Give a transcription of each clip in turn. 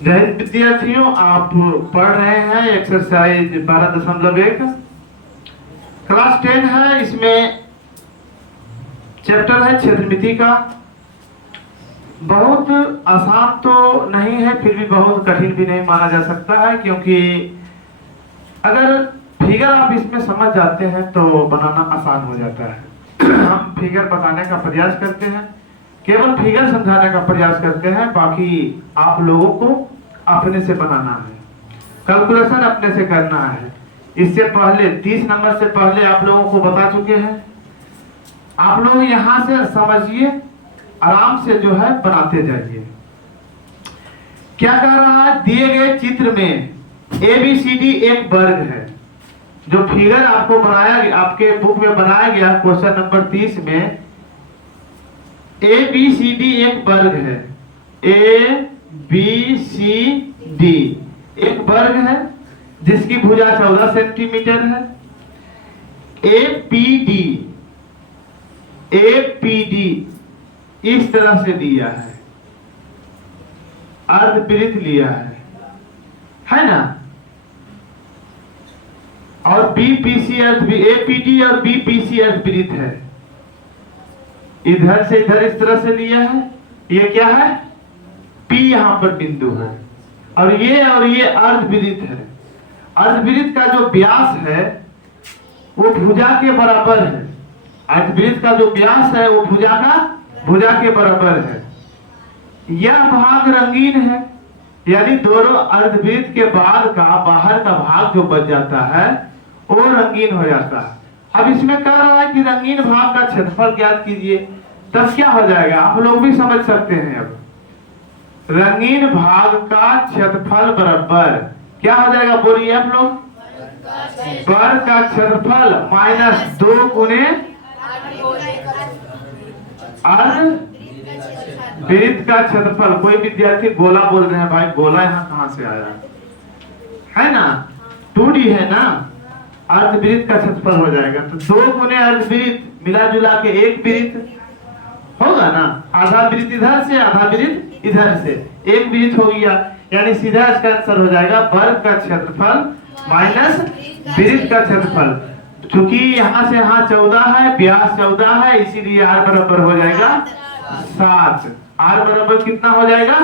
जय हिंद विद्यार्थियों, आप पढ़ रहे हैं एक्सरसाइज 12.1 क्लास 10 है। इसमें चैप्टर है क्षेत्रमिति का। बहुत आसान तो नहीं है, फिर भी बहुत कठिन भी नहीं माना जा सकता है, क्योंकि अगर फिगर आप इसमें समझ जाते हैं तो बनाना आसान हो जाता है। हम फिगर बताने का प्रयास करते हैं, केवल फिगर समझाने का प्रयास करते हैं, बाकी आप लोगों को अपने से बनाना है, कैलकुलेशन अपने से करना है। इससे पहले 30 नंबर से पहले आप लोगों को बता चुके हैं। आप लोग यहां से समझिए, आराम से जो है बनाते जाइए। क्या कह रहा है? दिए गए चित्र में ABCD एक वर्ग है। जो फिगर आपको बनाया, आपके बुक में बनाया गया क्वेश्चन नंबर 30 में ABCD एक वर्ग है। ABCD एक वर्ग है जिसकी भुजा 14 सेंटीमीटर है। APD इस तरह से दिया है, अर्धवृत्त लिया है ना। और BPC APD और BPC अर्धवृत्त है। इधर से इधर इस तरह से लिया है। ये क्या है? P यहां पर बिंदु है, और ये अर्धवृत्त है। अर्धवृत्त का जो व्यास है वो भुजा के बराबर है। अर्धवृत्त का जो व्यास है वो भुजा के बराबर है। यह भाग रंगीन है, यानी दोनों अर्धवृत्त के बाद का बाहर का भाग जो बच जाता है वो रंगीन हो जाता है। अब इसमें कह रहा है कि रंगीन भाग का क्षेत्रफल ज्ञात कीजिए। तब क्या हो जाएगा? आप लोग भी समझ सकते हैं। अब रंगीन भाग का क्षेत्रफल बराबर क्या हो जाएगा? बोलिए आप लोग। वर्ग का क्षेत्रफल माइनस 2 गुने अर्धवृत्त का क्षेत्रफल। कोई विद्यार्थी गोला बोल रहे हैं, भाई गोला यहाँ कहाँ से आया? है ना, 2D है ना। अर्धवृत्त का क्षेत्रफल हो जाएगा तो 2 गुने अर्धवृत्त मिला जुला के एक वृत्त होगा ना। आधा वृत्त इधर से, आधा वृत्त इधर से, एक वृत्त हो गया। यानी सीधा इसका आंसर हो जाएगा वर्ग का क्षेत्रफल माइनस वृत्त का क्षेत्रफल। चूंकि यहाँ से यहाँ 14 है, व्यास 14 है, इसीलिए R बराबर हो जाएगा 7। R बराबर कितना हो जाएगा?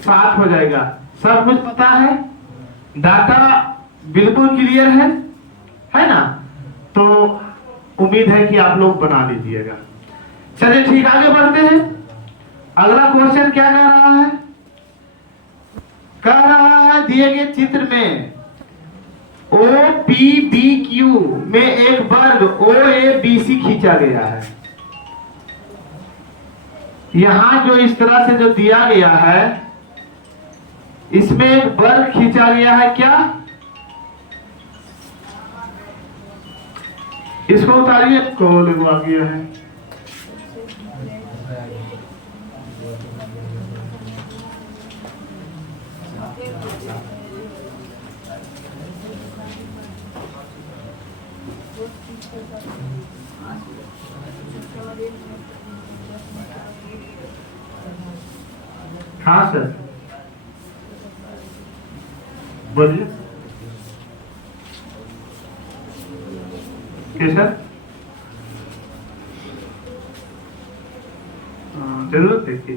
7 हो जाएगा। सब कुछ पता है, डाटा बिल्कुल क्लियर है ना। तो उम्मीद है कि आप लोग बना लीजिएगा। चलिए ठीक, आगे बढ़ते हैं। अगला क्वेश्चन क्या कह रहा है? कह रहा है दिए गए चित्र में OPBQ में एक वर्ग OABC खींचा गया है। यहां जो इस तरह से जो दिया गया है, इसमें एक वर्ग खींचा गया है। क्या? इसको उतारिए, कॉल आ गया है। हाँ सर, बोलिए। कैसा? जरूर देखिए।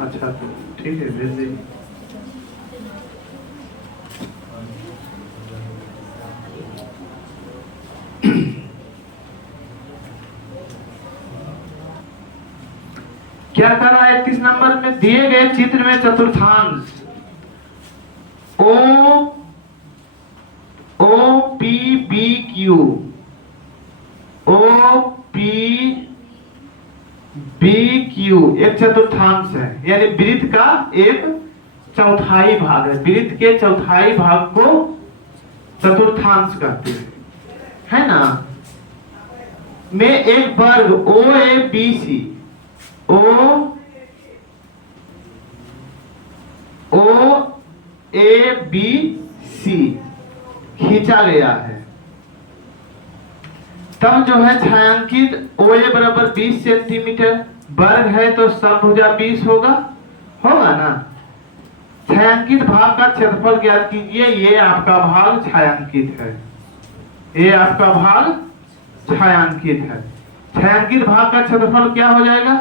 अच्छा ठीक है, भेज दीजिए। क्या कर रहा है? 31 नंबर में दिए गए चित्र में चतुर्थांश OPBQ एक चतुर्थांश है, यानी वृत्त का एक चौथाई भाग है। वृत्त के चौथाई भाग को चतुर्थांश कहते हैं, है ना। में एक वर्ग OABC खींचा गया है। तब जो है छायांकित OA बराबर 20 सेंटीमीटर, वर्ग है तो समभुजा 20 होगा, होगा ना। छायांकित भाग का क्षेत्रफल ज्ञात कीजिए। ये आपका भाग छायांकित है, ये आपका भाग छायांकित है। छायांकित भाग का क्षेत्रफल क्या हो जाएगा?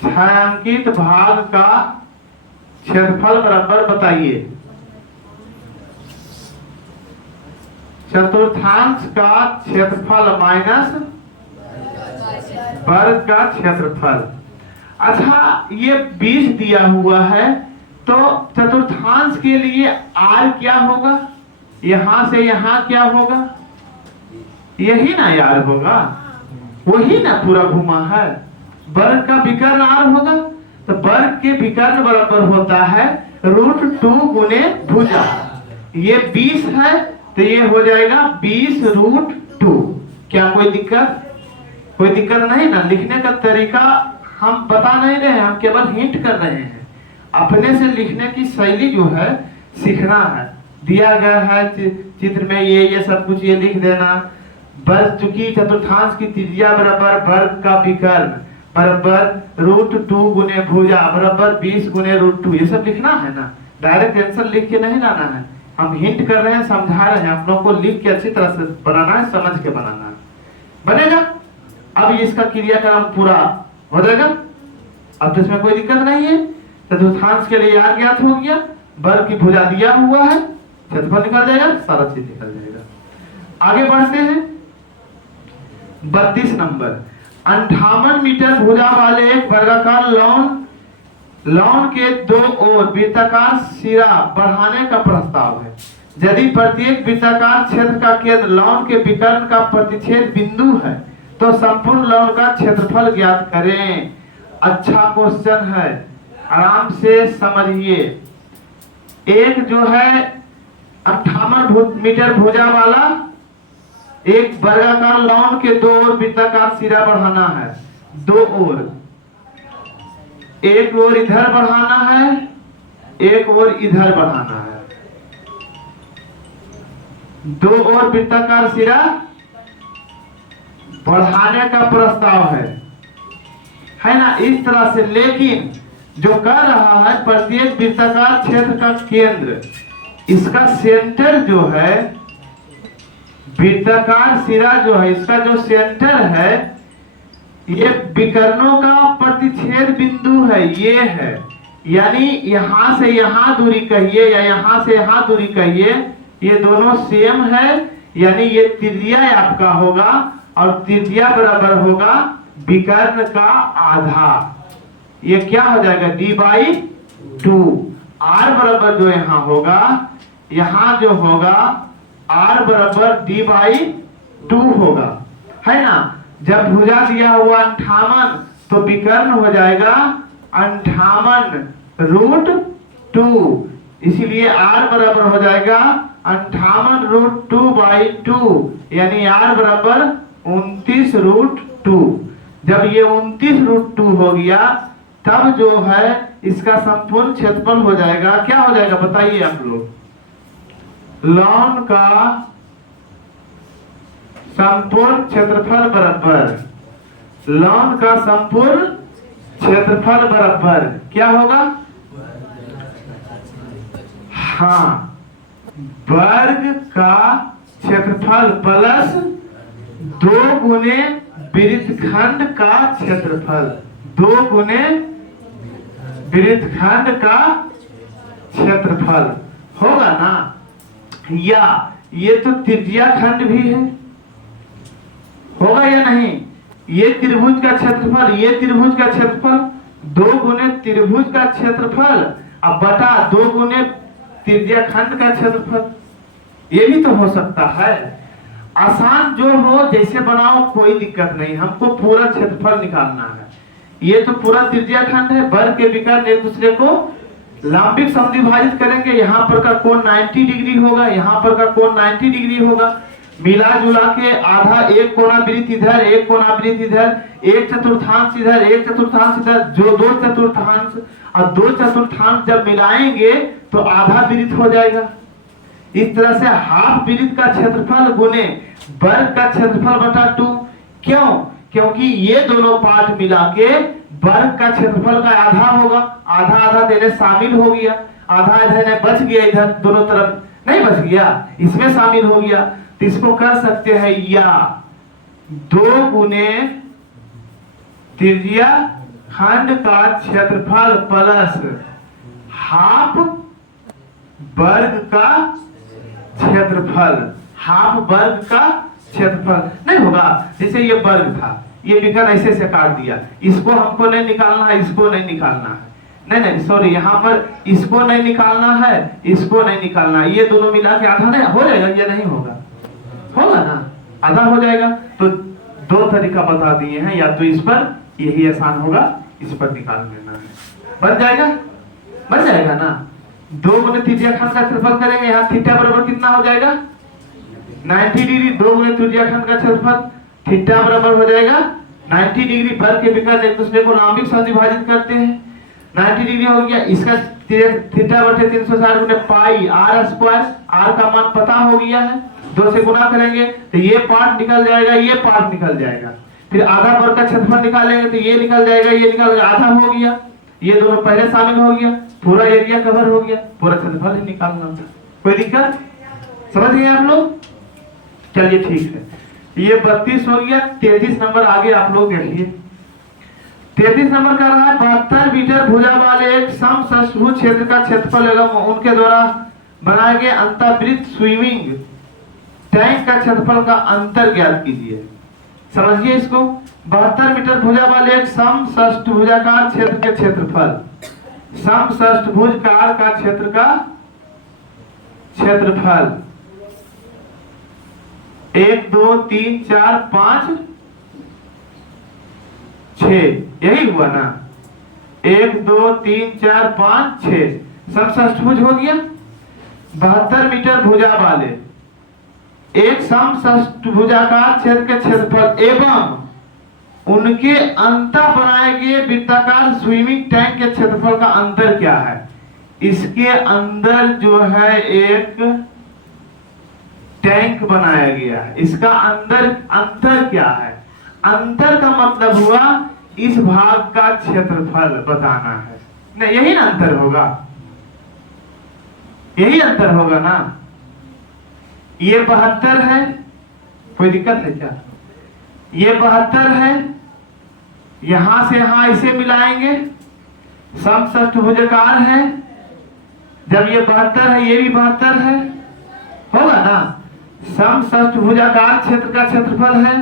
छायांकित भाग का क्षेत्रफल बराबर बताइए, चतुर्थांश का क्षेत्रफल माइनस वर्ग का क्षेत्रफल। अच्छा, ये 20 दिया हुआ है तो चतुर्थांश के लिए r क्या होगा? यहां से यहां क्या होगा? यही ना यार होगा, वही ना पूरा घुमा है। वर्ग का विकर्ण r होगा, तो वर्ग के विकर्ण बराबर होता है √2 गुने भुजा। ये 20 है तो ये हो जाएगा 20 √2। क्या कोई दिक्कत? कोई दिक्कत नहीं ना। लिखने का तरीका हम बता नहीं रहे हैं, हम केवल हिंट कर रहे हैं। अपने से लिखने की शैली जो है सीखना है। दिया गया है चित्र में ये सब कुछ ये लिख देना। वर्ग चूंकि चतुर्थांश की त्रिज्या बराबर वर्ग का विकर्ण बराबर √2 गुने भुजा बराबर 20 गुने √2, ये सब लिखना है ना। डायरेक्ट आंसर लिख के नहीं लाना है, हम हिंट कर रहे हैं, समझा रहे हैं। आप लोग को लिख के अच्छी तरह से बनाना है, समझ के बनाना है, बनेगा। अब इसका क्रियाक्रम पूरा हो जाएगा। अब तो इसमें कोई दिक्कत नहीं है। चतुर्थांश के लिए याद ज्ञात हो गया, वर्ग की भुजा दिया हुआ है, क्षेत्रफल निकल जाएगा, सारा चीज निकल जाएगा। आगे बढ़ते हैं 32 नंबर। 58 मीटर भुजा वाले एक वर्गाकार लौन के दो ओर वृत्ताकार सिरा बढ़ाने का प्रस्ताव है। यदि प्रत्येक वृत्ताकार क्षेत्र का केंद्र लौन के विकर्ण का प्रतिच्छेद बिंदु है तो संपूर्ण लौन का क्षेत्रफल ज्ञात करें। अच्छा क्वेश्चन है, आराम से समझिए। एक जो है 58 मीटर भुजा वाला एक वर्गाकार लौन के दो ओर वृत्ताकार सिरा बढ़ाना है। दो ओर, एक ओर इधर बढ़ाना है, एक ओर इधर बढ़ाना है। दो ओर वृत्ताकार सिरा बढ़ाने का प्रस्ताव है ना, इस तरह से। लेकिन जो कर रहा है प्रत्येक वृत्ताकार क्षेत्र का केंद्र, इसका सेंटर जो है वृत्ताकार सिरा जो है, इसका जो सेंटर है ये विकर्णों का प्रतिच्छेद बिंदु है, ये है। यानी यहां से यहां दूरी कहिए या यहां से यहां दूरी कहिए, ये दोनों सेम है। यानी ये त्रिज्या आपका होगा और त्रिज्या बराबर होगा विकर्ण का आधा। ये क्या हो जाएगा? d/2। r बराबर जो यहां होगा, यहां जो होगा r बराबर d/2 होगा, है ना। जब भुजा दिया हुआ 58 तो विकर्ण हो जाएगा 58 √2, इसीलिए r बराबर हो जाएगा 58 √2/2, यानी r बराबर 29 √2। जब ये 29 √2 हो गया तब जो है इसका संपूर्ण क्षेत्रफल हो जाएगा, क्या हो जाएगा बताइए आप लोग? लौन का संपूर्ण क्षेत्रफल बराबर, लौन का संपूर्ण क्षेत्रफल बराबर क्या होगा? हाँ, वर्ग का क्षेत्रफल प्लस 2 गुने वृत्तखंड का क्षेत्रफल, 2 गुने वृत्तखंड का क्षेत्रफल होगा ना। या ये तो त्रिज्या खंड भी है, होगा या नहीं? ये त्रिभुज का क्षेत्रफल, ये त्रिभुज का क्षेत्रफल, 2 गुने त्रिभुज का क्षेत्रफल अब बटा 2 गुने त्रिज्या खंड का क्षेत्रफल, ये भी तो हो सकता है। आसान जो हो जैसे बनाओ, कोई दिक्कत नहीं, हमको पूरा क्षेत्रफल निकालना है। ये तो पूरा त्रिज्या खंड है, वर्ग के विकर्ण एक दूसरे को लंबिक समद्विभाजित करेंगे। यहाँ पर का कोण 90 डिग्री होगा, यहाँ पर का कोण 90 डिग्री होगा। मिला जुला के आधा, एक कोणावृत्त इधर, एक कोणावृत्त इधर, एक चतुर्थांश इधर, एक चतुर्थांश इधर, जो 2 चतुर्थांश और 2 चतुर्थांश जब मिलाएंगे तो आधा वृत्त हो जाएगा। इस तरह से हाफ वृत्त का क्षेत्रफल गुने वर्ग का क्षेत्रफल बटा 2। क्यों? क्योंकि ये दोनों पार्ट मिला के वर्ग का क्षेत्रफल का आधा होगा। आधा आधा देने शामिल हो गया, आधा इधर बच गया, इधर दोनों तरफ नहीं बच गया, इसमें शामिल हो गया। तो इसको कर सकते हैं या 2 गुने त्रिज्या खंड का क्षेत्रफल प्लस हाफ वर्ग का क्षेत्रफल, हाफ वर्ग का क्षेत्रफल नहीं होगा। जैसे ये वर्ग था, ये विकर्ण ऐसे से काट दिया, इसको हमको नहीं निकालना है, इसको नहीं निकालना है, नहीं नहीं सॉरी, यहाँ पर इसको नहीं निकालना है, इसको नहीं निकालना है, ये दोनों मिला के आधा नहीं हो जाएगा, ये नहीं होगा, होगा ना, आधा हो जाएगा। तो 2 तरीका बता दिए हैं, या तो इस पर, यही आसान होगा, इस पर निकाल लेना है, बन जाएगा, बन जाएगा ना। 2 गुने त्रिज्या खंड का क्षेत्रफल करेंगे, यहाँ थीटा बराबर कितना हो जाएगा 90 डिग्री। 2 गुने त्रिज्या खंड का क्षेत्रफल, थीटा बराबर हो जाएगा 90 डिग्री। वर्ग के विकर्ण एक दूसरे को लंबिक से विभाजित करते हैं, 90 डिग्री हो गया। इसका थीटा बटे 360 गुने पाई आर स्क्वायर, आर का मान पता हो गया है, 2 से गुना करेंगे तो ये पार्ट निकल जाएगा, ये पार्ट निकल जाएगा। फिर आधा वर्ग का क्षेत्रफल निकालेंगे तो ये निकल जाएगा, ये निकल जाएगा, आधा हो गया, ये दोनों पहले शामिल हो गया, पूरा एरिया कवर हो गया, पूरा क्षेत्रफल ही निकालना था। कोई दिक्कत, समझ गए आप लोग? चलिए ठीक है, ये 32 हो गया। 33 नंबर आगे आप लोग देखिए। 33 नंबर का रहा है 72 मीटर भुजा वाले एक समषष्ठभुज क्षेत्र का क्षेत्रफल एवं उनके द्वारा बनाए गए अंतर्वृत्त स्विमिंग टैंक का क्षेत्रफल का अंतर ज्ञात कीजिए। समझिए इसको, 72 मीटर भुजा वाले एक समषष्ठभुजाकार क्षेत्र के क्षेत्रफल, समषष्ठभुजकार का क्षेत्र का क्षेत्रफल 1 2 3 4 5 6, यही हुआ ना, 1 2 3 4 5 6 समषष्ठभुज हो गया। 72 मीटर भुजा वाले एक समषष्ठभुजाकार क्षेत्र के क्षेत्रफल एवं उनके अंतर बनाए गए वृत्ताकार स्विमिंग टैंक के क्षेत्रफल का अंतर क्या है। इसके अंदर जो है एक टैंक बनाया गया है, इसका अंतर क्या है? अंतर का मतलब हुआ इस भाग का क्षेत्रफल बताना है, नहीं यही ना अंतर होगा, यही अंतर होगा ना। ये 72 है, कोई दिक्कत है क्या? ये 72 है, यहां से यहां इसे मिलाएंगे, समषष्ठभुजाकार है, जब ये 72 है ये भी 72 है, होगा ना। समषष्ठभुजाकार क्षेत्र का क्षेत्रफल है,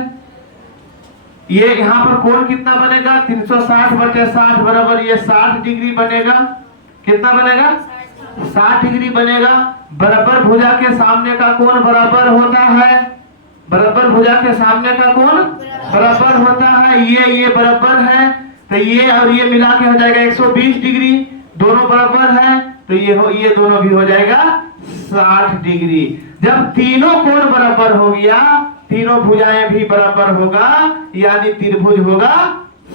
ये यहाँ पर कोण कितना बनेगा 360 बटे 60 बराबर ये 60 डिग्री बनेगा। कितना बनेगा 60 डिग्री बनेगा। बराबर भुजा के सामने का कोण बराबर होता है, बराबर भुजा के सामने का कोण बराबर होता है, ये बराबर है तो ये और ये मिला के हो जाएगा 120 डिग्री, दोनों बराबर है तो ये दोनों भी हो जाएगा 60 डिग्री। जब तीनों कोण बराबर हो गया, तीनों भुजाएं भी बराबर होगा, यानी त्रिभुज होगा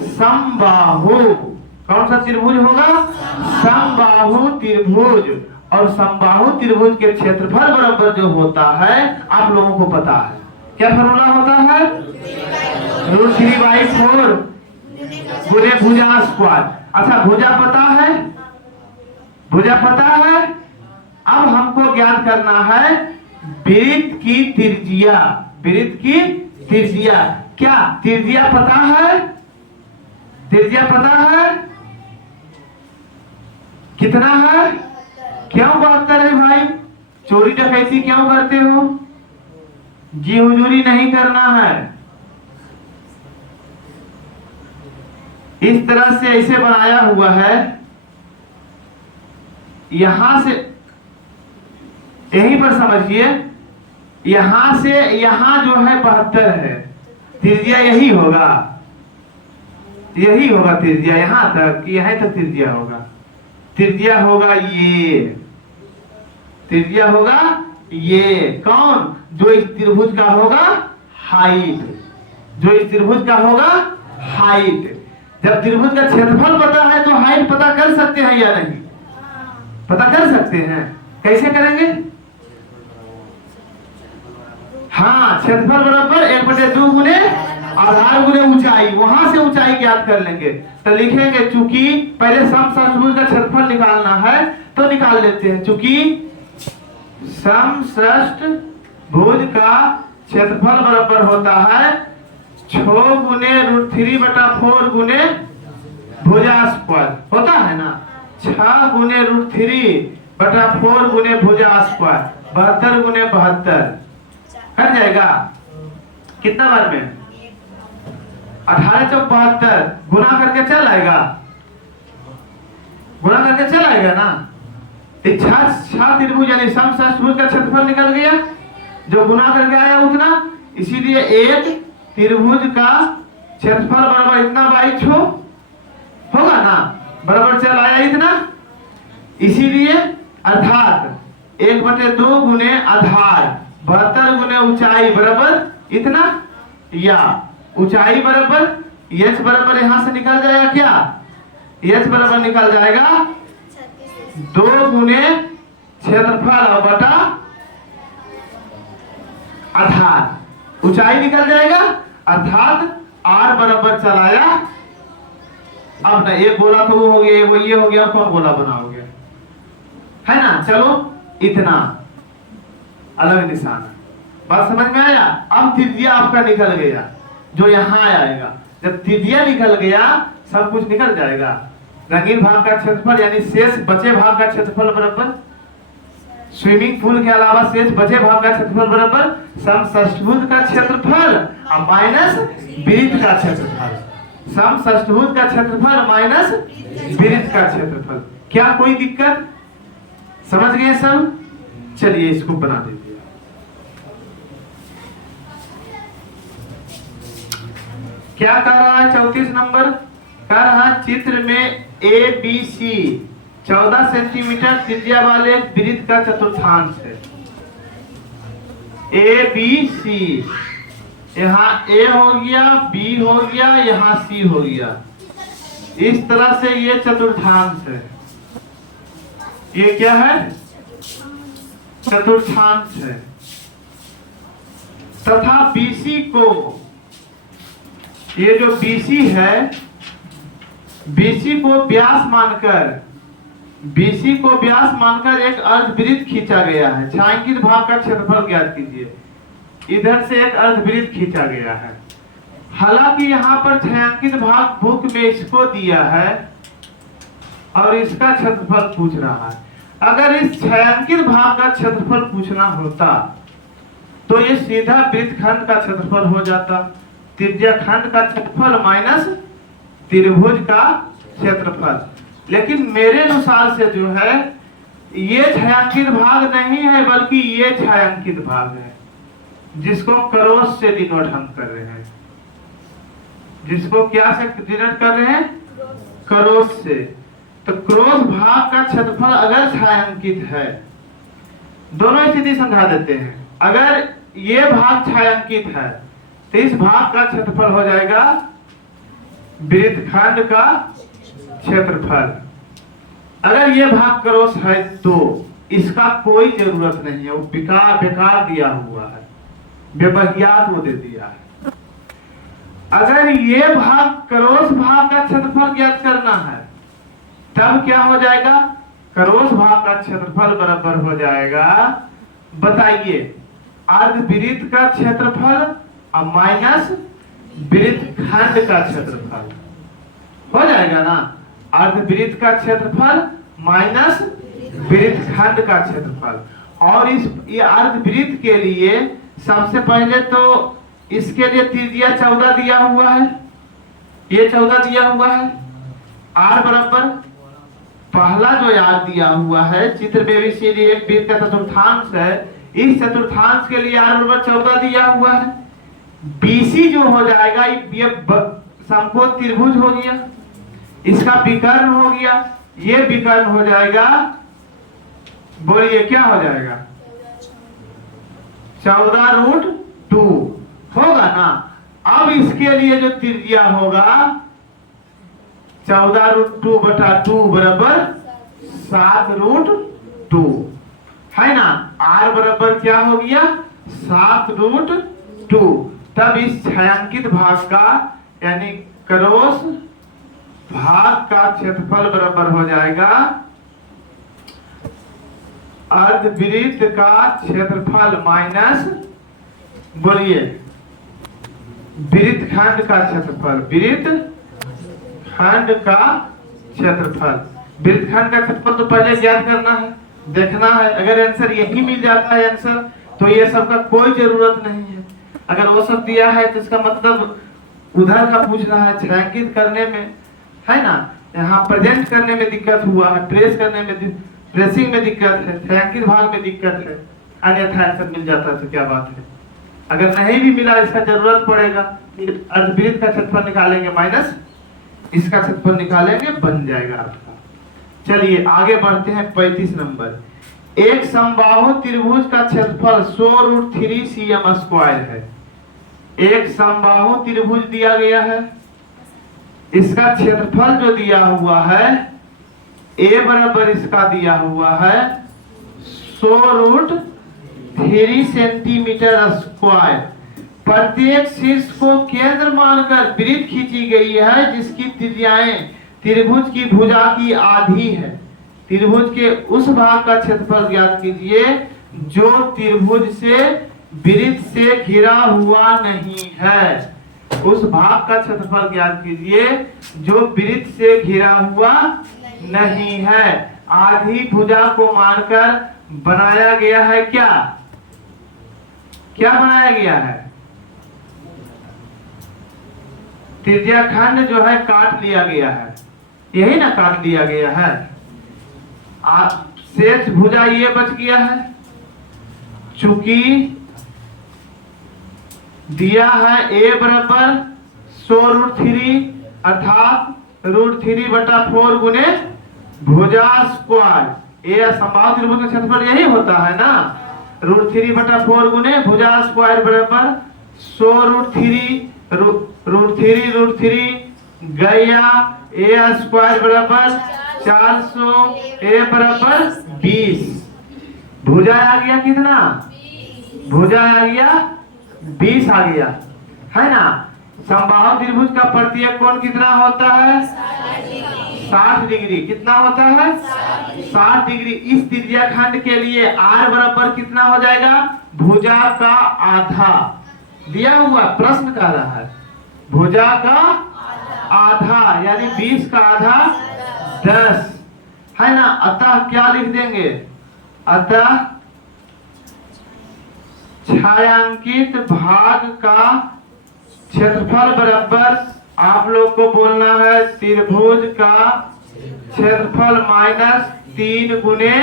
समबाहु। कौन सा त्रिभुज होगा? समबाहु त्रिभुज। और समबाहु त्रिभुज के क्षेत्रफल बराबर जो होता है आप लोगों को पता है, क्या फॉर्मूला होता है? √3/4 गुने भुजा स्क्वायर। अच्छा भुजा पता है, भुजा पता है। अब हमको ज्ञात करना है वृत्त की त्रिज्या, वृत्त की त्रिज्या। क्या त्रिज्या पता है? त्रिज्या पता है कितना है? क्यों 72 है भाई? चोरी डकैती क्यों करते हो? जी हुजूरी नहीं करना है। इस तरह से ऐसे बनाया हुआ है, यहां से यहीं पर समझिए, यहां से यहां जो है 72 है, त्रिज्या यही होगा, यही होगा त्रिज्या, यहां तक यहीं तक त्रिज्या होगा। त्रिज्या होगा ये, त्रिज्या होगा ये। कौन? जो इस त्रिभुज का होगा हाइट, जो इस त्रिभुज का होगा हाइट। जब त्रिभुज का क्षेत्रफल पता है तो हाइट पता कर सकते हैं या नहीं? पता कर सकते हैं। कैसे करेंगे? हाँ, क्षेत्रफल बराबर 1/2 गुने आधार गुने ऊंचाई। ऊंचाई, वहां से ऊंचाई ज्ञात कर लेंगे। तो लिखेंगे चूंकि पहले समषष्ठभुज का क्षेत्रफल निकालना है तो निकाल लेते हैं। चूंकि समषष्ठभुज का क्षेत्रफल बराबर होता है 6 गुने √3/4 गुने भुजा स्क्वायर, होता है ना। 6 गुने √3/4 गुने भुजा स्क्वायर, 72 गुने 72 कट जाएगा कितना बार में 18 चौक 72, गुना करके चल आएगा, गुना करके चल आएगा ना। छह त्रिभुज यानी समषष्ठभुज का क्षेत्रफल निकल गया, जो गुना करके आया उतना। इसीलिए एक त्रिभुज का क्षेत्रफल बराबर इतना बाई 6 होगा ना, बराबर चल आया इतना। इसीलिए अर्थात 1/2 गुने आधार 72 गुने ऊंचाई बराबर इतना, या ऊंचाई बराबर h बराबर यहां से निकल जाएगा क्या, h बराबर निकल जाएगा 2 गुने क्षेत्रफल और बटा आधार, ऊंचाई निकल जाएगा। अर्थात r बराबर चलाया। अब ना एक गोला तो वो हो गया, वो ये हो गया, कौन गोला बनाओगे, है ना। चलो इतना अलग निशान, बात समझ में आया। अब त्रिज्या आपका निकल गया, जो यहाँ आएगा। जब त्रिज्या निकल गया सब कुछ निकल जाएगा। रंगीन भाग का क्षेत्रफल यानी शेष बचे भाग का क्षेत्रफल बराबर स्विमिंग पूल के अलावा शेष बचे भाग का क्षेत्रफल बराबर समषष्ठभुज का क्षेत्रफल माइनस वृत्त का क्षेत्रफल। समषष्ठभुज का क्षेत्रफल माइनस वृत्त का क्षेत्रफल। क्या कोई दिक्कत, समझ गए सब? चलिए इसको बना दीजिए। क्या कर रहा है 34 नंबर, कर रहा चित्र में ABC 14 सेंटीमीटर त्रिज्या वाले वृत्त का चतुर्थांश है। ABC, यहाँ A हो गया, B हो गया, यहाँ C हो गया। इस तरह से ये चतुर्थांश है। ये क्या है, चतुर्थांश है। तथा BC को, ये जो BC है, BC को व्यास मानकर एक अर्धवृत्त खींचा गया है। छायांकित भाग का क्षेत्रफल ज्ञात कीजिए। इधर से एक अर्धवृत्त खींचा गया है। हालांकि यहाँ पर छायांकित भाग बुक में इसको दिया है और इसका क्षेत्रफल पूछ रहा है। अगर इस छायांकित भाग का क्षेत्रफल पूछना होता तो ये सीधा वृत्तखंड का क्षेत्रफल हो जाता। त्रिज्या खंड का क्षेत्रफल माइनस त्रिभुज का क्षेत्रफल। लेकिन मेरे अनुसार से जो है ये छायांकित भाग नहीं है, बल्कि ये छायांकित भाग है, जिसको क्रॉस से डिनोट हम कर रहे हैं। जिसको क्या से डिनोट कर रहे हैं, क्रॉस से। तो क्रॉस भाग का क्षेत्रफल अगर छायांकित है, दोनों स्थिति समझा देते हैं। अगर ये भाग छायांकित है तो इस भाग का क्षेत्रफल हो जाएगा वृत्तखंड का क्षेत्रफल। अगर ये भाग क्रॉस है तो इसका कोई जरूरत नहीं है, वो बेकार दिया हुआ है, बेबहियात वो दे दिया है। अगर ये भाग क्रॉस भाग का क्षेत्रफल ज्ञात करना है तब क्या हो जाएगा, क्रॉस भाग का क्षेत्रफल बराबर हो जाएगा, बताइए, अर्धवृत्त का क्षेत्रफल और माइनस वृत्तखंड का क्षेत्रफल हो जाएगा ना। अर्धवृत्त का क्षेत्रफल माइनस वृत्तखंड का क्षेत्रफल। और ये अर्धवृत्त के लिए सबसे पहले तो इसके लिए त्रिज्या 14 दिया हुआ है, ये 14 दिया हुआ है। r बराबर पहला जो याद दिया हुआ है चित्र में, इसीलिए एक वृत्त का चतुर्थांश है, इस चतुर्थांश के लिए r बराबर 14 दिया हुआ है। BC जो हो जाएगा ये समकोण त्रिभुज हो गया, इसका विकर्ण हो गया, ये विकर्ण हो जाएगा, बोलिए क्या हो जाएगा, 14√2 होगा ना। अब इसके लिए जो त्रिज्या होगा 14√2/2 बराबर 7√2 है ना। r बराबर क्या हो गया, 7√2। तब इस छायांकित भाग का यानी क्रॉस भाग का क्षेत्रफल बराबर हो जाएगा अर्धवृत्त का क्षेत्रफल माइनस, बोलिए, वृत्तखंड का क्षेत्रफल, वृत्तखंड का क्षेत्रफल। वृत्तखंड का क्षेत्रफल तो पहले ज्ञात करना है, देखना है। अगर आंसर यही मिल जाता है आंसर, तो ये सब का कोई जरूरत नहीं है। अगर वो सब दिया है तो इसका मतलब उधर का पूछ रहा है, छायांकित करने में, है ना, यहाँ प्रेजेंट करने में दिक्कत हुआ है, प्रेस करने में, प्रेसिंग में दिक्कत है, छायांकित भाग में दिक्कत है, अन्यथा आंसर मिल जाता तो क्या बात है। अगर नहीं भी मिला, इसका जरूरत पड़ेगा, अर्धवृत्त का क्षेत्रफल निकालेंगे माइनस इसका क्षेत्रफल निकालेंगे, बन जाएगा आपका। चलिए आगे बढ़ते हैं 35 नंबर। एक समबाहु त्रिभुज का क्षेत्रफल 100√3 cm² है। एक समबाहु त्रिभुज दिया गया है, इसका क्षेत्रफल जो दिया हुआ है a बराबर इसका दिया हुआ है 100√3 cm²। प्रत्येक शीर्ष को केंद्र मानकर वृत्त खींची गई है जिसकी त्रिज्याएं त्रिभुज की भुजा की आधी है। त्रिभुज के उस भाग का क्षेत्रफल ज्ञात कीजिए जो त्रिभुज से वृत्त से घिरा हुआ नहीं है। उस भाग का क्षेत्रफल ज्ञात कीजिए जो वृत्त से घिरा हुआ नहीं है। आधी भुजा को मानकर बनाया गया है क्या? क्या बनाया गया है? त्रिज्याखंड जो है काट लिया गया है, यही ना काट लिया गया है। शेष भुजा ये बच गया है, चूंकि दिया है a बराबर 100√3 अर्थात √3/4 गुने भुजा स्क्वायर। ये समबाहु त्रिभुज का क्षेत्रफल यही होता है ना, √3/4 गुने भुजा स्क्वायर बराबर 100√3 गया a² बराबर 400, a बराबर 20। भुजा आ गया कितना? भुजा आ गया 20 आ गया, है ना। समबाहु त्रिभुज का प्रत्येक कोण कितना होता है? 60 डिग्री। कितना होता है? 60 डिग्री। इस त्रिज्याखंड के लिए r बराबर कितना हो जाएगा? भुजा का आधा दिया हुआ, प्रश्न कर रहा है भुजा का आधा यानी 20 का आधा 10, है ना। अतः क्या लिख देंगे? अतः छायांकित भाग का क्षेत्रफल बराबर, आप लोग को बोलना है त्रिभुज का क्षेत्रफल माइनस 3 गुने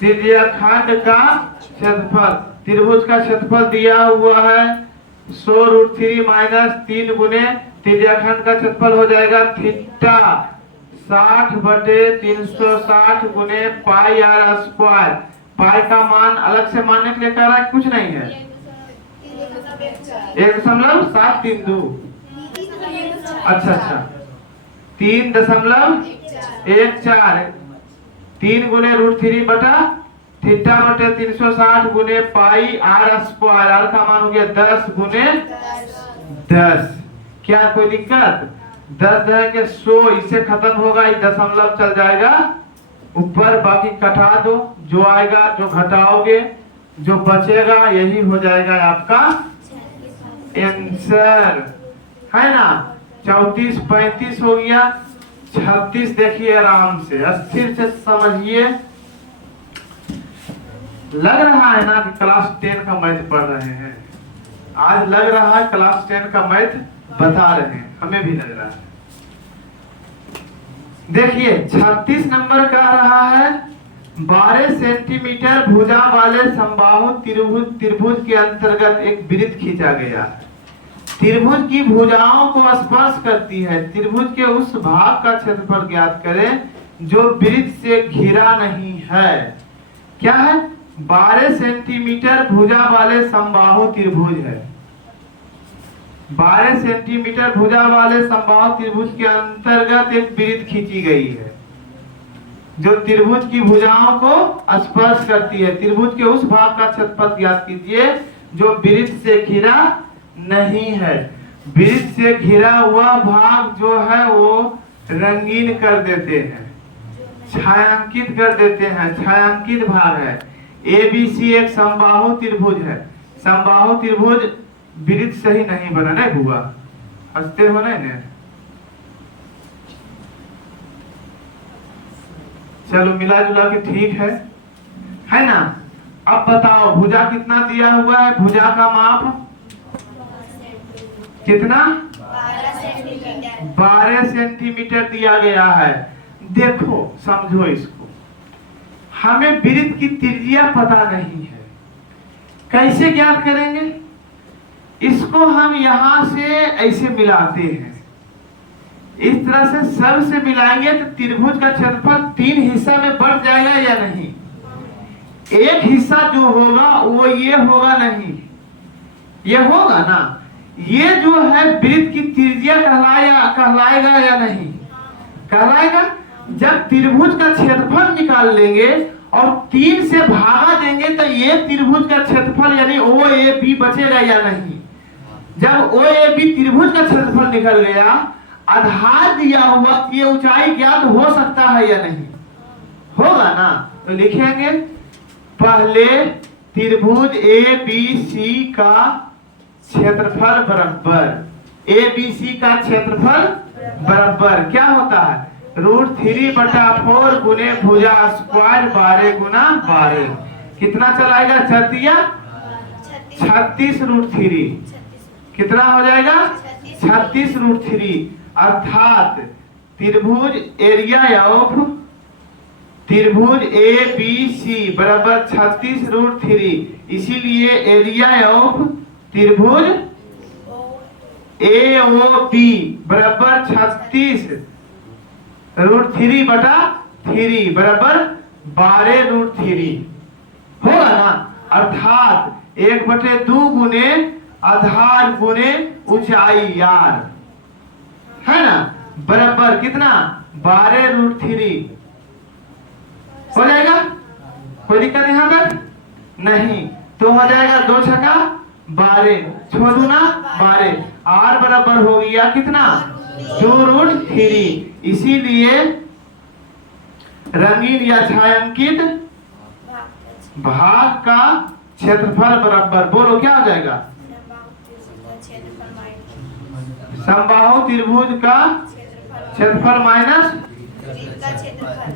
त्रिज्याखंड का क्षेत्रफल। त्रिभुज का क्षेत्रफल दिया हुआ है 100√3 माइनस 3 गुने त्रिज्याखंड का क्षेत्रफल हो जाएगा थीटा 60/360 गुने πr²। पाई का मान अलग से मानने के लिए कह रहा है, कुछ नहीं है, 1.732। अच्छा 3.14 3 गुने √3 θ/360 गुने πr²। r का मान हो गया 10 गुने 10। क्या कोई दिक्कत? 10 रहेंगे 100, इससे खत्म होगा, ये दशमलव चल जाएगा ऊपर, बाकी कटा दो, जो आएगा जो घटाओगे जो बचेगा यही हो जाएगा आपका आंसर, है ना। 34 35 हो गया, 36 देखिए आराम से स्थिर से समझिए। लग रहा है ना कि क्लास 10 का मैथ पढ़ रहे हैं, आज लग रहा है क्लास 10 का मैथ बता रहे हैं, हमें भी लग रहा है। देखिए 36 नंबर कह रहा है 12 सेंटीमीटर भुजा वाले समबाहु त्रिभुज के अंतर्गत एक वृत्त खींचा गया है। त्रिभुज की भुजाओं को स्पर्श करती है। त्रिभुज के उस भाग का क्षेत्रफल ज्ञात करें जो वृत्त से घिरा नहीं है। क्या है? 12 सेंटीमीटर भुजा वाले समबाहु त्रिभुज है। 12 सेंटीमीटर भुजा वाले समबाहु त्रिभुज के अंतर्गत एक वृत्त खींची गई है जो त्रिभुज की भुजाओं को स्पर्श करती है। त्रिभुज के उस भाग का क्षेत्रफल ज्ञात कीजिए जो वृत्त से घिरा नहीं है। वृत्त से घिरा हुआ भाग जो है वो रंगीन कर देते हैं, छायांकित कर देते हैं, छायांकित भाग है। ABC एक समबाहु त्रिभुज है। समबाहु त्रिभुज वृत्त सही नहीं बना नहीं हुआ, हंसते हो नहीं। चलो मिला जुला के ठीक है ना। अब बताओ भुजा कितना दिया हुआ है? भुजा का माप कितना? 12 सेंटीमीटर दिया गया है। देखो समझो इसको, हमें वृत्त की त्रिज्या पता नहीं है, कैसे ज्ञात करेंगे? इसको हम यहां से ऐसे मिलाते हैं, इस तरह से सब से मिलाएंगे तो त्रिभुज का क्षेत्रफल 3 हिस्सा में बढ़ जाएगा या नहीं? एक हिस्सा जो होगा वो ये होगा नहीं, ये होगा ना। ये जो है वृत्त की त्रिज्या कहलाएगा या नहीं? कहलाएगा। जब त्रिभुज का क्षेत्रफल निकाल लेंगे और 3 से भागा देंगे तो ये त्रिभुज का क्षेत्रफल यानी OAB बचेगा या नहीं? जब OAB त्रिभुज का क्षेत्रफल निकल गया, आधार दिया हुआ, ये ऊंचाई ज्ञात हो सकता है या नहीं? होगा ना। तो लिखेंगे पहले त्रिभुज ABC का क्षेत्रफल बराबर, ABC का क्षेत्रफल बराबर क्या होता है? √3/4 गुने भुजा स्क्वायर 12 गुना 12। कितना चलाएगा? 36√3 कितना हो जाएगा? 36√3। अर्थात त्रिभुज एरिया ऑफ त्रिभुज ABC बराबर 36√3। इसीलिए एरिया ऑफ त्रिभुज AOB बराबर 36√3/3 बराबर 12√3 होगा ना। अर्थात 1/2 गुने आधार गुने ऊंचाई R है ना, बराबर कितना? 12√3 हो जाएगा। कोई दिक्कत यहाँ तक नहीं। तो हो जाएगा 2 छक्का 12, 6 दूना 12, R बराबर हो गया कितना? 2√3। इसीलिए रंगीन या छायांकित भाग का क्षेत्रफल बराबर, बोलो क्या हो जाएगा? समबाहु त्रिभुज का क्षेत्रफल माइनस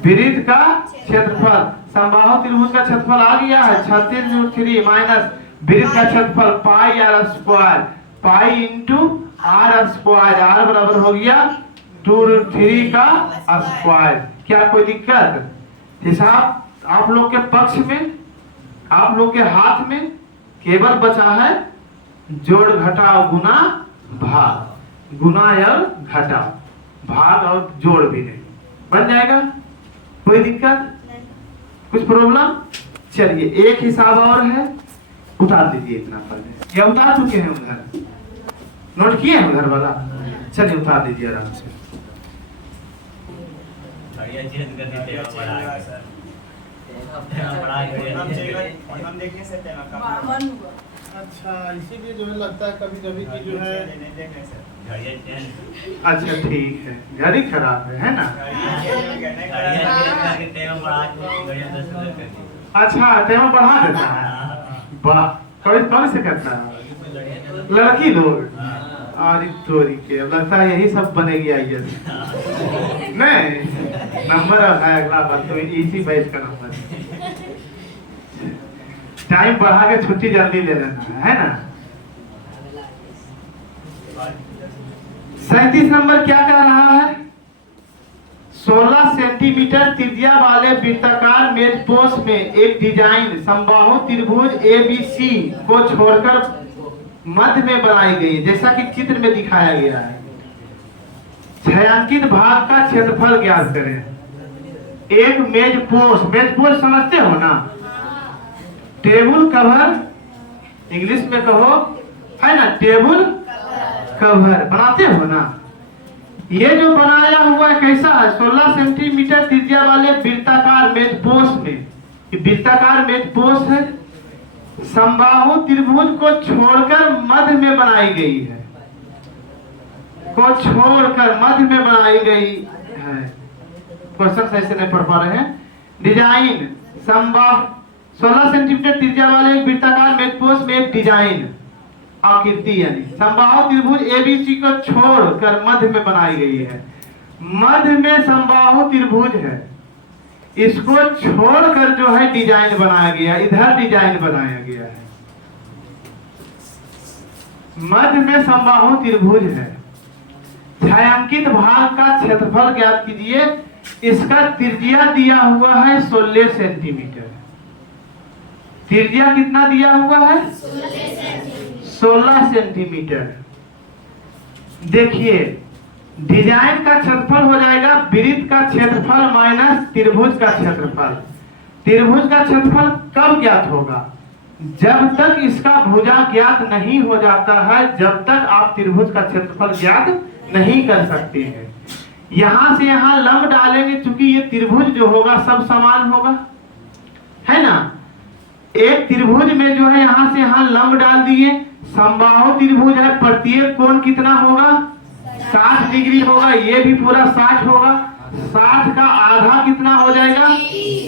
वृत्त का क्षेत्रफल। समबाहु त्रिभुज का क्षेत्रफल आ गया है 36√3 माइनस वृत्त का क्षेत्रफल पाई R square, pi into R square, R बराबर हो गया 2√3 का स्क्वायर। क्या कोई दिक्कत? हिसाब आप लोग के पक्ष में, आप लोग के हाथ में केवल बचा है जोड़ घटाव गुना भाग, गुना या घटाव, भाग और जोड़ भी नहीं, बन जाएगा। कोई दिक्कत? कुछ प्रॉब्लम? चलिए एक हिसाब और है, उतार दीजिए इतना पहले, या उतार चुके हैं उधर, नोट किए हैं उधर वाला? चलिए उतार दीजिए आराम से। अच्छा इसीलिए जो है लगता है कभी कभी कि जो है, अच्छा ठीक है, घड़ी खराब है ना? अच्छा टेम बढ़ा देता है, वाह। कौन से करता है? लड़की लोग? अरे तोरी के, अब लगता है यही सब बनेगी IAS। नहीं नंबर अब है अगला बार, तो इसी बैच का नंबर। टाइम बढ़ा के छुट्टी जल्दी ले लेना है ना। 37 नंबर क्या कह रहा है? 16 सेंटीमीटर त्रिज्या वाले वृत्ताकार मेजपोश में एक डिजाइन समबाहु त्रिभुज ABC को छोड़कर मध्य में बनाई गई, जैसा कि चित्र में दिखाया गया है। छायांकित भाग का क्षेत्रफल ज्ञात करें। एक मेजपोश, मेजपोश समझते हो ना? टेबल कवर, इंग्लिश में कहो है ना, टेबल कवर बनाते हो ना। ये जो बनाया हुआ है कैसा है? 16 सेंटीमीटर त्रिज्या वाले वृत्ताकार मेजपोश में, वृत्ताकार मेजपोश है, समबाहु त्रिभुज को छोड़कर मध्य में बनाई गई है, को छोड़कर मध्य में बनाई गई है। क्वेश्चन सही से नहीं पढ़ पा रहे हैं। डिजाइन समबाहु 16 सेंटीमीटर त्रिज्या वाले एक वृत्ताकार मेघपोश में एक डिजाइन आकृति यानी समबाहु त्रिभुज एबीसी को छोड़कर मध्य में बनाई गई है। मध्य में समबाहु त्रिभुज है, इसको छोड़कर जो है डिजाइन बनाया गया, इधर डिजाइन बनाया गया है। मध्य में समबाहु त्रिभुज है। छायांकित भाग का क्षेत्रफल ज्ञात कीजिए। इसका त्रिज्या दिया हुआ है 16 सेंटीमीटर। त्रिज्या कितना दिया हुआ है? 16 सेंटीमीटर। देखिए डिजाइन का क्षेत्रफल हो जाएगा वृत्त का क्षेत्रफल माइनस त्रिभुज का क्षेत्रफल। त्रिभुज का क्षेत्रफल कब ज्ञात होगा? जब तक इसका भुजा ज्ञात नहीं हो जाता है, जब तक आप त्रिभुज का क्षेत्रफल ज्ञात नहीं कर सकते हैं। यहां से यहां लंब डालेंगे, चूंकि ये त्रिभुज जो होगा सब समान होगा, है ना। एक त्रिभुज में जो है यहां से यहां लंब डाल दिए। समबाहु त्रिभुज है, प्रत्येक कोण कितना होगा? 60 डिग्री होगा। ये भी पूरा 60 होगा। 60 का आधा कितना हो जाएगा?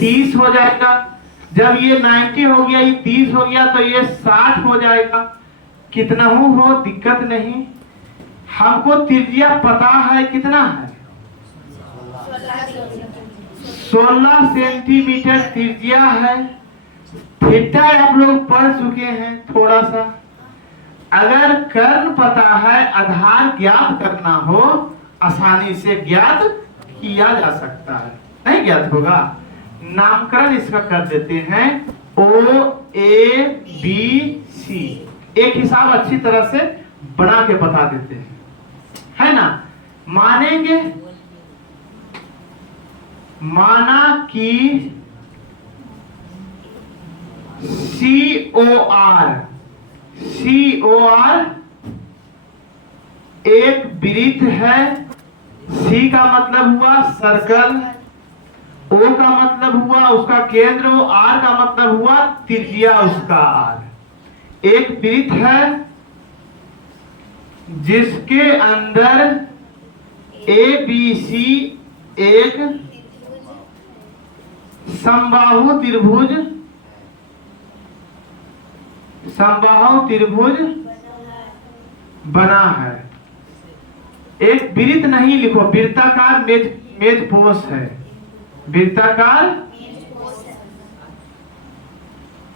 30 हो जाएगा। जब ये 90 हो गया, ये 30 हो गया, तो ये 60 हो जाएगा। कितना हो दिक्कत नहीं। हमको त्रिज्या पता है, कितना है? 16 सेंटीमीटर त्रिज्या है। थीटा आप लोग पढ़ चुके हैं थोड़ा सा। अगर कर्ण पता है, आधार ज्ञात करना हो, आसानी से ज्ञात किया जा सकता है। नहीं ज्ञात होगा, नामकरण इसका कर देते हैं OABC। एक हिसाब अच्छी तरह से बना के बता देते हैं, है ना। मानेंगे, माना कि COR एक वृत्त है। C का मतलब हुआ सर्कल, O का मतलब हुआ उसका केंद्र, R का मतलब हुआ त्रिज्या उसका R। एक वृत्त है जिसके अंदर ABC एक समबाहु त्रिभुज बना है। एक वृत्त नहीं लिखो, वृत्ताकार मेजपोश है। वृत्ताकार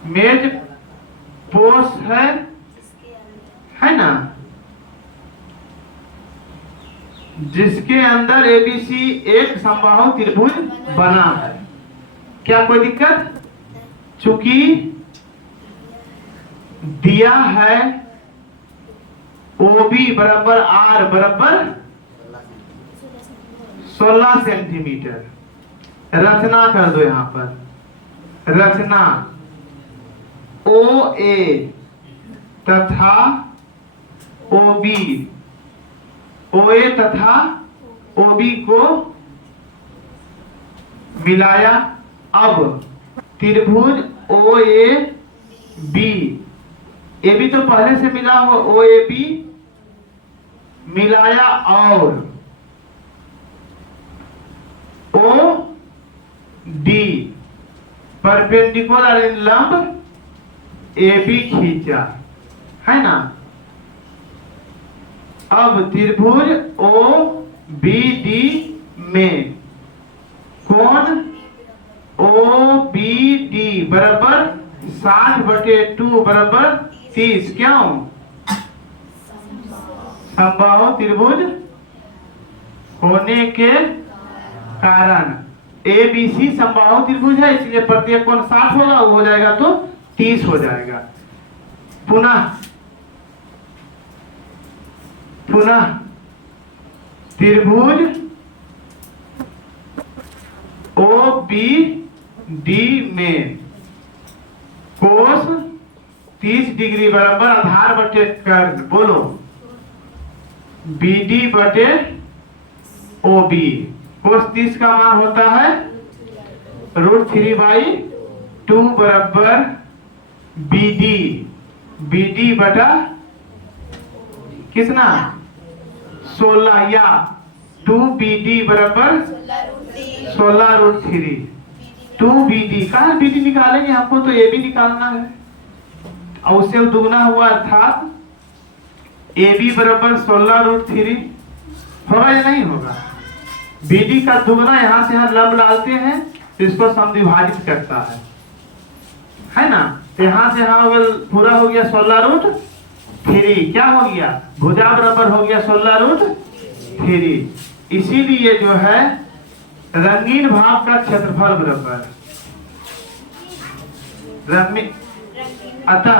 मेजपोश है ना, जिसके अंदर ABC एक समबाहु त्रिभुज बना है। क्या कोई दिक्कत? चूंकि दिया है OB बराबर R बराबर 16 सेंटीमीटर। रचना कर दो यहां पर। रचना OA तथा OB, OA तथा OB को मिलाया। अब त्रिभुज OAB, AB तो पहले से मिला हुआ, OAB मिलाया और OD परपेंडिकुलर इन लंब AB खींचा, है ना। अब त्रिभुज OBD में कोण OBD बराबर 60/2 बराबर 30। क्यों? समबाहु त्रिभुज होने के कारण। ABC समबाहु त्रिभुज है, इसलिए प्रत्येक कोण 60 होगा, वो हो जाएगा तो 30 हो जाएगा। पुनः त्रिभुज OBD में कोस 30 डिग्री बराबर आधार बटे कर्ण, बोलो BD बटे OB। कोस 30 का मान होता है √3/2 बराबर BD बटा कितना 16 या 2BD बराबर 16√3 2BD। कहाँ BD निकालेंगे, हमको तो AB निकालना है और उससे दुगना हुआ अर्थात AB बराबर 16√3 होगा या नहीं होगा। BD का दुगना यहाँ से हम लंब डालते हैं तो इसको समद्विभाजित करता है ना। तो यहाँ से यहाँ पूरा हो गया 16√3, क्या हो गया भुजा बराबर हो गया 16√3। इसीलिए जो है रंगीन भाग का क्षेत्रफल बराबर अतः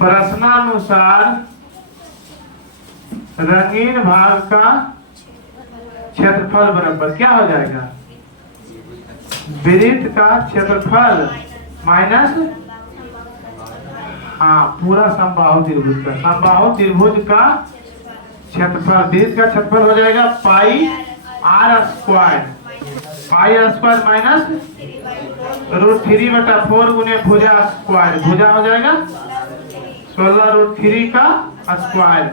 प्रश्नानुसार रंगीन भाग का क्षेत्रफल बराबर क्या हो जाएगा, वृत्त का क्षेत्रफल माइनस पूरा समबाहु त्रिभुज का, समबाहु त्रिभुज का क्षेत्रफल, वृत्त का क्षेत्रफल हो जाएगा पाई आर स्क्वायर माइनस √3/4 गुने भुजा स्क्वायर, भुजा हो जाएगा 16√3 का स्क्वायर।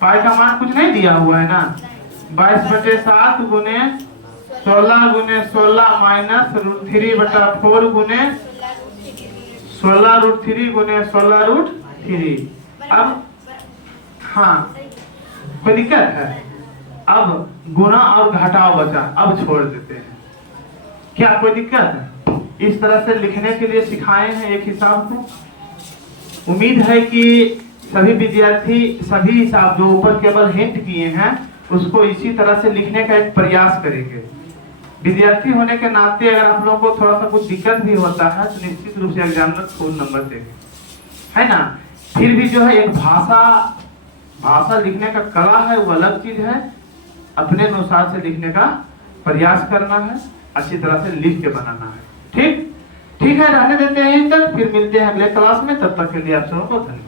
पाई का मान कुछ नहीं दिया हुआ है ना, 22/7 गुने 16 गुने 16 माइनस √3/4 गुने 16√3 गुने 16√3। अब कोई दिक्कत है। अब गुना और घटाव बचा, अब छोड़ देते हैं, क्या कोई दिक्कत है। इस तरह से लिखने के लिए सिखाए हैं एक हिसाब को। उम्मीद है कि सभी विद्यार्थी सभी हिसाब जो ऊपर केवल हिंट किए हैं उसको इसी तरह से लिखने का एक प्रयास करेंगे। विद्यार्थी होने के नाते अगर आप लोगों को थोड़ा सा कुछ दिक्कत भी होता है तो निश्चित रूप से एग्जामिनर फुल नंबर देंगे, है ना। फिर भी जो है एक भाषा लिखने का कला है वो अलग चीज है, अपने अनुसार से लिखने का प्रयास करना है, अच्छी तरह से लिख के बनाना है। ठीक है, रहने देते हैं यहीं तक, फिर मिलते हैं अगले क्लास में। तब तक के लिए आप सबको धन्यवाद।